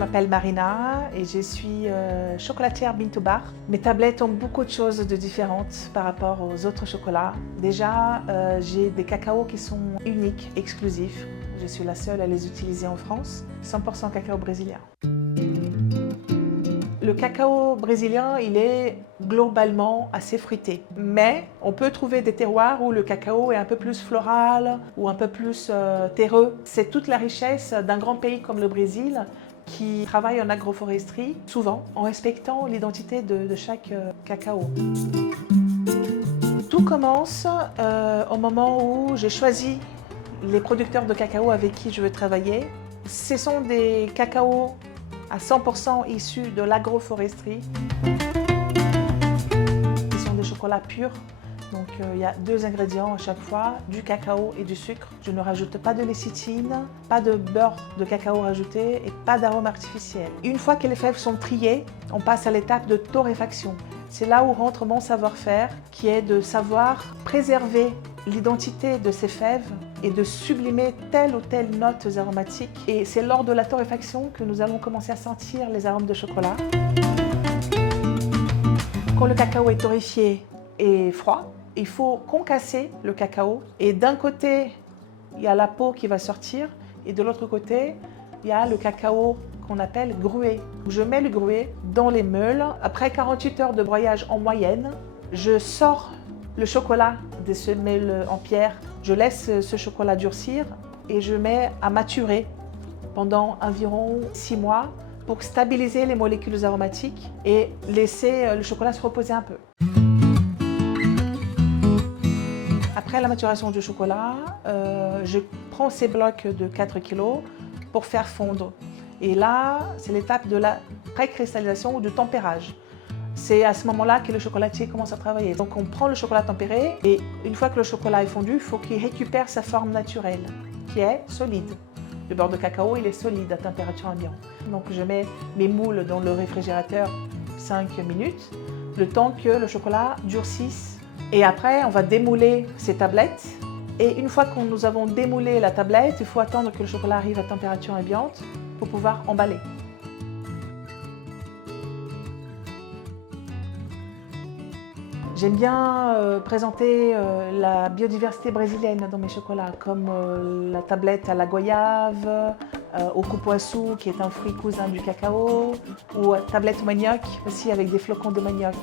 m'appelle Marina et je suis chocolatière Bean to Bar. Mes tablettes ont beaucoup de choses de différentes par rapport aux autres chocolats. Déjà, j'ai des cacaos qui sont uniques, exclusifs. Je suis la seule à les utiliser en France. 100% cacao brésilien. Le cacao brésilien, il est globalement assez fruité. Mais on peut trouver des terroirs où le cacao est un peu plus floral ou un peu plus terreux. C'est toute la richesse d'un grand pays comme le Brésil qui travaille en agroforesterie, souvent en respectant l'identité de chaque cacao. Tout commence au moment où j'ai choisi les producteurs de cacao avec qui je veux travailler. Ce sont des cacaos à 100% issus de l'agroforesterie. Ce sont des chocolats purs, donc il y a 2 ingrédients à chaque fois, du cacao et du sucre. Je ne rajoute pas de lécithine, pas de beurre de cacao rajouté et pas d'arôme artificiel. Une fois que les fèves sont triées, on passe à l'étape de torréfaction. C'est là où rentre mon savoir-faire, qui est de savoir préserver l'identité de ces fèves et de sublimer telle ou telle note aromatique. Et c'est lors de la torréfaction que nous allons commencer à sentir les arômes de chocolat. Quand le cacao est torréfié et froid, il faut concasser le cacao. Et d'un côté, il y a la peau qui va sortir et de l'autre côté, il y a le cacao qu'on appelle grué. Je mets le grué dans les meules. Après 48 heures de broyage en moyenne, je sors le chocolat de ce meule en pierre. Je laisse ce chocolat durcir et je mets à maturer pendant environ 6 mois pour stabiliser les molécules aromatiques et laisser le chocolat se reposer un peu. Après la maturation du chocolat, je prends ces blocs de 4 kg pour faire fondre. Et là, c'est l'étape de la pré-cristallisation ou du tempérage. C'est à ce moment-là que le chocolatier commence à travailler. Donc on prend le chocolat tempéré et une fois que le chocolat est fondu, il faut qu'il récupère sa forme naturelle, qui est solide. Le beurre de cacao, il est solide à température ambiante. Donc je mets mes moules dans le réfrigérateur 5 minutes, le temps que le chocolat durcisse. Et après, on va démouler ces tablettes. Et une fois que nous avons démoulé la tablette, il faut attendre que le chocolat arrive à température ambiante pour pouvoir emballer. J'aime bien présenter la biodiversité brésilienne dans mes chocolats, comme la tablette à la goyave, au cupuaçu qui est un fruit cousin du cacao, ou tablette manioc aussi avec des flocons de manioc.